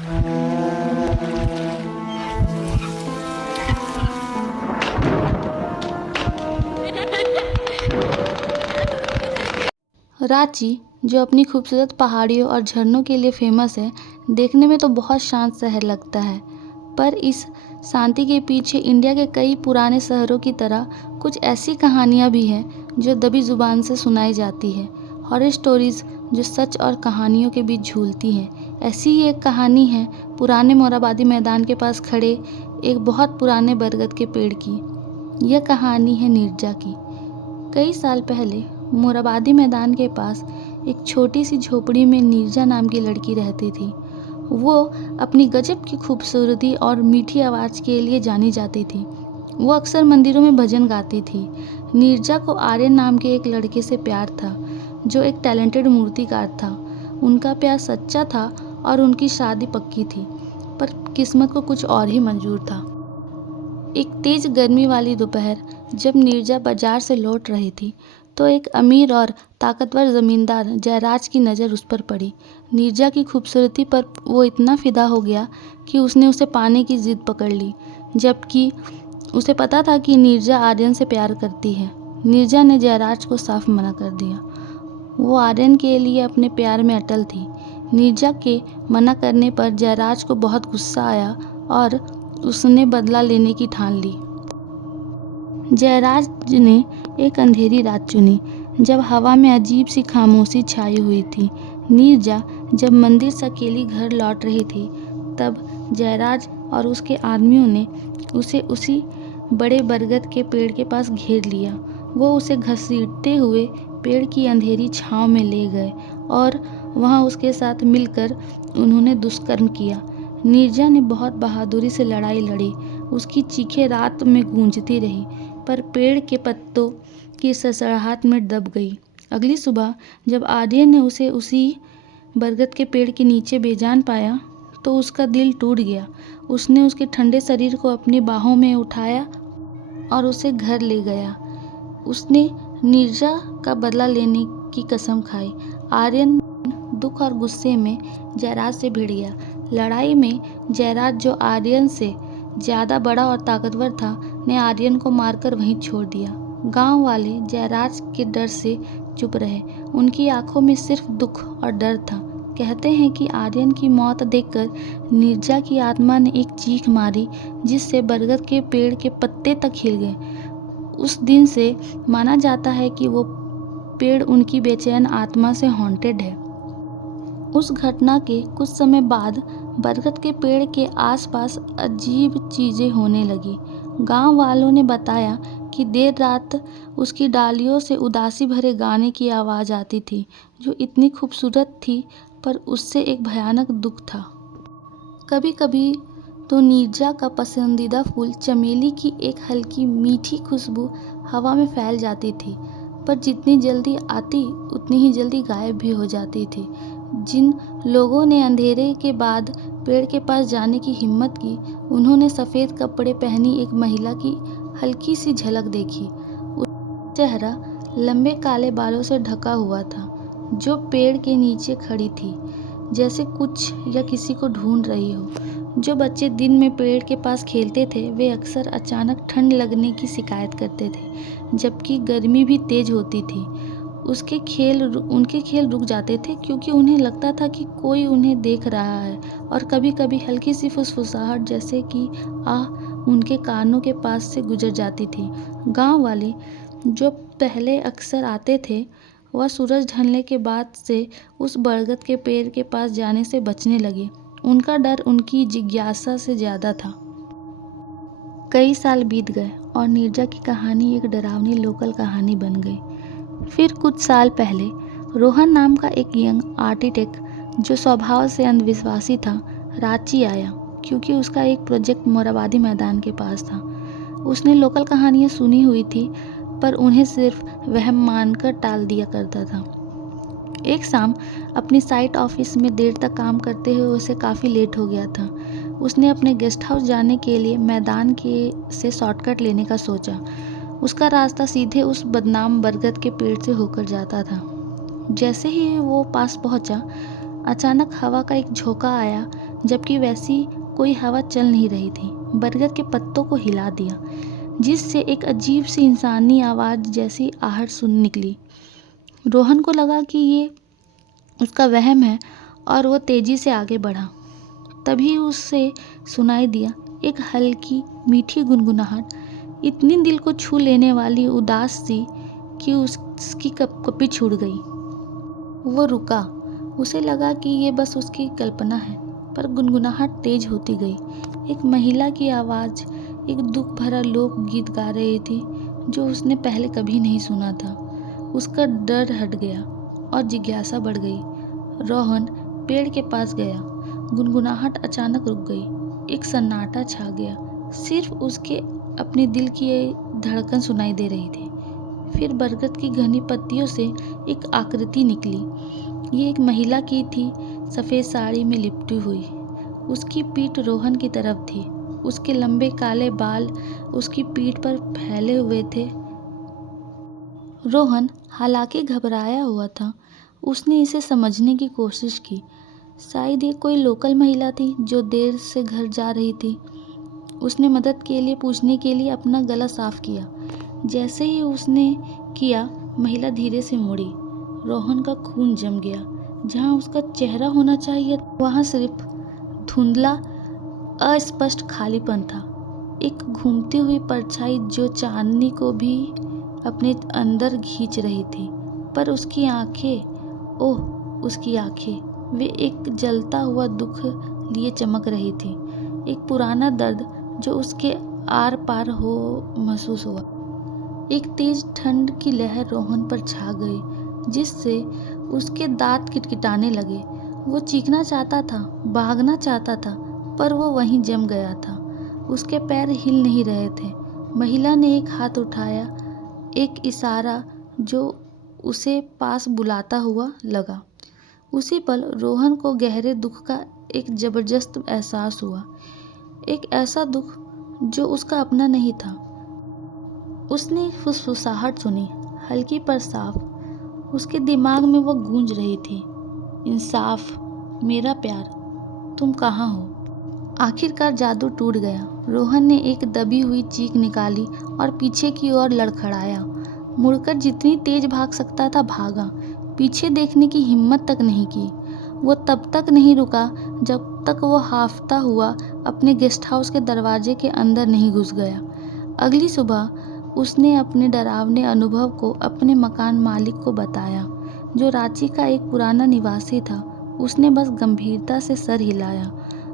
रांची, जो अपनी खूबसूरत पहाड़ियों और झरनों के लिए फेमस है, देखने में तो बहुत शांत शहर लगता है, पर इस शांति के पीछे इंडिया के कई पुराने शहरों की तरह कुछ ऐसी कहानियाँ भी हैं जो दबी ज़ुबान से सुनाई जाती है। हॉरर स्टोरीज़ जो सच और कहानियों के बीच झूलती हैं। ऐसी ही एक कहानी है पुराने मोराबादी मैदान के पास खड़े एक बहुत पुराने बरगद के पेड़ की। यह कहानी है नीरजा की। कई साल पहले मोराबादी मैदान के पास एक छोटी सी झोपड़ी में नीरजा नाम की लड़की रहती थी। वो अपनी गजब की खूबसूरती और मीठी आवाज़ के लिए जानी जाती थी। वो अक्सर मंदिरों में भजन गाती थी। नीरजा को आर्यन नाम के एक लड़के से प्यार था, जो एक टैलेंटेड मूर्तिकार था। उनका प्यार सच्चा था और उनकी शादी पक्की थी, पर किस्मत को कुछ और ही मंजूर था। एक तेज गर्मी वाली दोपहर जब नीरजा बाजार से लौट रही थी, तो एक अमीर और ताकतवर ज़मींदार जयराज की नज़र उस पर पड़ी। नीरजा की खूबसूरती पर वो इतना फिदा हो गया कि उसने उसे पाने की जिद पकड़ ली, जबकि उसे पता था कि नीरजा आर्यन से प्यार करती है। नीरजा ने जयराज को साफ मना कर दिया। वो आर्यन के लिए अपने प्यार में अटल थी। नीरजा के मना करने पर जयराज को बहुत गुस्सा आया और उसने बदला लेने की ठान ली। जयराज ने एक अंधेरी रात चुनी, जब हवा में अजीब सी खामोशी छाई हुई थी। नीरजा जब मंदिर से अकेली घर लौट रही थी, तब जयराज और उसके आदमियों ने उसे उसी बड़े बरगद के पेड़ के पास घेर लिया। वो उसे घसीटते हुए पेड़ की अंधेरी छांव में ले गए और वहां उसके साथ मिलकर उन्होंने दुष्कर्म किया। नीरजा ने बहुत बहादुरी से लड़ाई लड़ी। उसकी चीखें रात में गूंजती रही, पर पेड़ के पत्तों की सड़सड़ाहट में दब गई। अगली सुबह जब आर्यन ने उसे उसी बरगद के पेड़ के नीचे बेजान पाया, तो उसका दिल टूट गया। उसने उसके ठंडे शरीर को अपनी बाहों में उठाया और उसे घर ले गया। उसने नीरजा का बदला लेने की कसम खाई। आर्यन दुख और गुस्से में जयराज से भिड़ गया। लड़ाई में जयराज, जो आर्यन से ज़्यादा बड़ा और ताकतवर था, ने आर्यन को मारकर वहीं छोड़ दिया। गांव वाले जयराज के डर से चुप रहे। उनकी आंखों में सिर्फ दुख और डर था। कहते हैं कि आर्यन की मौत देखकर नीरजा की आत्मा ने एक चीख मारी, जिससे बरगद के पेड़ के पत्ते तक हिल गए। उस दिन से माना जाता है कि वो पेड़ उनकी बेचैन आत्मा से हॉन्टेड है। उस घटना के कुछ समय बाद बरगद के पेड़ के आसपास अजीब चीज़ें होने लगी। गांव वालों ने बताया कि देर रात उसकी डालियों से उदासी भरे गाने की आवाज़ आती थी, जो इतनी खूबसूरत थी, पर उससे एक भयानक दुख था। कभी कभी तो नीरजा का पसंदीदा फूल चमेली की एक हल्की मीठी खुशबू हवा में फैल जाती थी, पर जितनी जल्दी आती उतनी ही जल्दी गायब भी हो जाती थी। जिन लोगों ने अंधेरे के बाद पेड़ के पास जाने की हिम्मत की, उन्होंने सफ़ेद कपड़े पहनी एक महिला की हल्की सी झलक देखी। उसका चेहरा लंबे काले बालों से ढका हुआ था, जो पेड़ के नीचे खड़ी थी, जैसे कुछ या किसी को ढूंढ रही हो। जो बच्चे दिन में पेड़ के पास खेलते थे, वे अक्सर अचानक ठंड लगने की शिकायत करते थे, जबकि गर्मी भी तेज होती थी। उनके खेल रुक जाते थे, क्योंकि उन्हें लगता था कि कोई उन्हें देख रहा है, और कभी कभी हल्की सी फुसफुसाहट जैसे कि आह उनके कानों के पास से गुजर जाती थी। गांव वाले जो पहले अक्सर आते थे, वह सूरज ढलने के बाद से उस बरगद के पेड़ के पास जाने से बचने लगे। उनका डर उनकी जिज्ञासा से ज़्यादा था। कई साल बीत गए और नीरजा की कहानी एक डरावनी लोकल कहानी बन गई। फिर कुछ साल पहले रोहन नाम का एक यंग आर्किटेक्ट, जो स्वभाव से अंधविश्वासी था, रांची आया, क्योंकि उसका एक प्रोजेक्ट मोराबादी मैदान के पास था। उसने लोकल कहानियाँ सुनी हुई थी, पर उन्हें सिर्फ वहम मानकर टाल दिया करता था। एक शाम अपनी साइट ऑफिस में देर तक काम करते हुए उसे काफ़ी लेट हो गया था। उसने अपने गेस्ट हाउस जाने के लिए मैदान के से शॉर्टकट लेने का सोचा। उसका रास्ता सीधे उस बदनाम बरगद के पेड़ से होकर जाता था। जैसे ही वो पास पहुंचा, अचानक हवा का एक झोंका आया, जबकि वैसी कोई हवा चल नहीं रही थी। बरगद के पत्तों को हिला दिया, जिससे एक अजीब सी इंसानी आवाज़ जैसी आहट सुन निकली। रोहन को लगा कि ये उसका वहम है और वो तेज़ी से आगे बढ़ा। तभी उसे सुनाई दिया एक हल्की मीठी गुनगुनाहट, इतनी दिल को छू लेने वाली, उदास सी कि उसकी कपकपी छूट गई। वो रुका। उसे लगा कि ये बस उसकी कल्पना है, पर गुनगुनाहट तेज होती गई। एक महिला की आवाज़ एक दुख भरा लोकगीत गा रही थी, जो उसने पहले कभी नहीं सुना था। उसका डर हट गया और जिज्ञासा बढ़ गई। रोहन पेड़ के पास गया। गुनगुनाहट अचानक रुक गई। एक सन्नाटा छा गया। सिर्फ उसके अपने दिल की धड़कन सुनाई दे रही थी। फिर बरगद की घनी पत्तियों से एक आकृति निकली। ये एक महिला की थी, सफ़ेद साड़ी में लिपटी हुई। उसकी पीठ रोहन की तरफ थी। उसके लंबे काले बाल उसकी पीठ पर फैले हुए थे। रोहन हालांकि घबराया हुआ था, उसने इसे समझने की कोशिश की। शायद ये कोई लोकल महिला थी जो देर से घर जा रही थी। उसने मदद के लिए पूछने के लिए अपना गला साफ किया। जैसे ही उसने किया, महिला धीरे से मुड़ी। रोहन का खून जम गया। जहाँ उसका चेहरा होना चाहिए वहाँ सिर्फ धुंधला अस्पष्ट खालीपन था। एक घूमती हुई परछाई जो चांदनी को भी अपने अंदर खींच रही थी। पर उसकी आंखें, ओह उसकी आंखें, वे एक जलता हुआ दुख लिए चमक रही थी। एक पुराना दर्द जो उसके आर पार हो महसूस हुआ। एक तेज ठंड की लहर रोहन पर छा गई, जिससे उसके दांत किटकिटाने लगे। वो चीखना चाहता था, भागना चाहता था, पर वो वहीं जम गया था। उसके पैर हिल नहीं रहे थे। महिला ने एक हाथ उठाया, एक इशारा जो उसे पास बुलाता हुआ लगा। उसी पल रोहन को गहरे दुख का एक जबरदस्त एहसास हुआ। एक ऐसा दुख जो उसका अपना नहीं था। उसने फुसफुसाहट सुनी, हल्की पर साफ। उसके दिमाग में वो गूंज रही थी, इंसाफ, मेरा प्यार, तुम कहाँ हो। आखिरकार जादू टूट गया। रोहन ने एक दबी हुई चीख निकाली और पीछे की ओर लड़खड़ाया। मुड़कर जितनी तेज भाग सकता था भागा। पीछे देखने की हिम्मत तक नहीं की। वो तब तक नहीं रुका जब तक वो हांफता हुआ अपने गेस्ट हाउस के दरवाजे के अंदर नहीं घुस गया। अगली सुबह उसने अपने डरावने अनुभव को अपने मकान मालिक को बताया, जो रांची का एक पुराना निवासी था। उसने बस गंभीरता से सर हिलाया।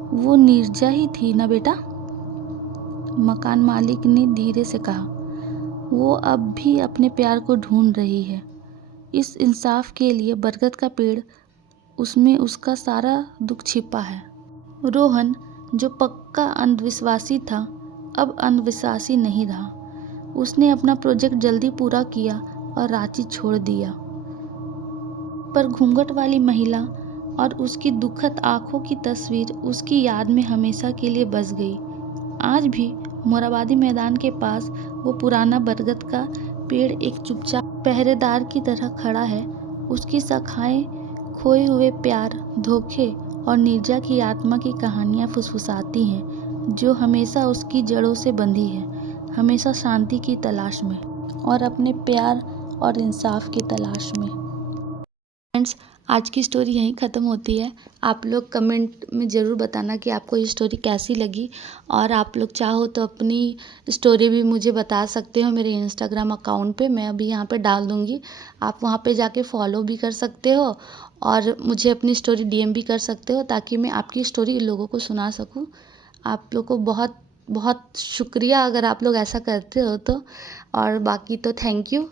वो नीरजा ही थी ना बेटा? मकान मालिक ने धीरे से कहा। वो अब भी अपने प्यार को ढूंढ रही है। इस इंसाफ के लिए बरगद का पेड़, उसमें उसका सारा दुख छिपा है। रोहन, जो पक्का अंधविश्वासी था, अब अंधविश्वासी नहीं रहा। उसने अपना प्रोजेक्ट जल्दी पूरा किया और रांची छोड़ दिया। पर घूंघट वाली महिला और उसकी दुखद आंखों की तस्वीर उसकी याद में हमेशा के लिए बस गई। आज भी मोराबादी मैदान के पास वो पुराना बरगद का पेड़ एक चुपचाप पहरेदार की तरह खड़ा है। उसकी शाखाएं खोए हुए प्यार, धोखे और नीरजा की आत्मा की कहानियां फुसफुसाती हैं, जो हमेशा उसकी जड़ों से बंधी है, हमेशा शांति की तलाश में और अपने प्यार और इंसाफ की तलाश में। फ्रेंड्स, आज की स्टोरी यहीं ख़त्म होती है। आप लोग कमेंट में ज़रूर बताना कि आपको ये स्टोरी कैसी लगी, और आप लोग चाहो तो अपनी स्टोरी भी मुझे बता सकते हो मेरे इंस्टाग्राम अकाउंट पे। मैं अभी यहाँ पे डाल दूँगी, आप वहाँ पे जाके फॉलो भी कर सकते हो और मुझे अपनी स्टोरी डीएम भी कर सकते हो, ताकि मैं आपकी स्टोरी लोगों को सुना सकूँ। आप लोग को बहुत बहुत शुक्रिया अगर आप लोग ऐसा करते हो तो। और बाकी तो थैंक यू।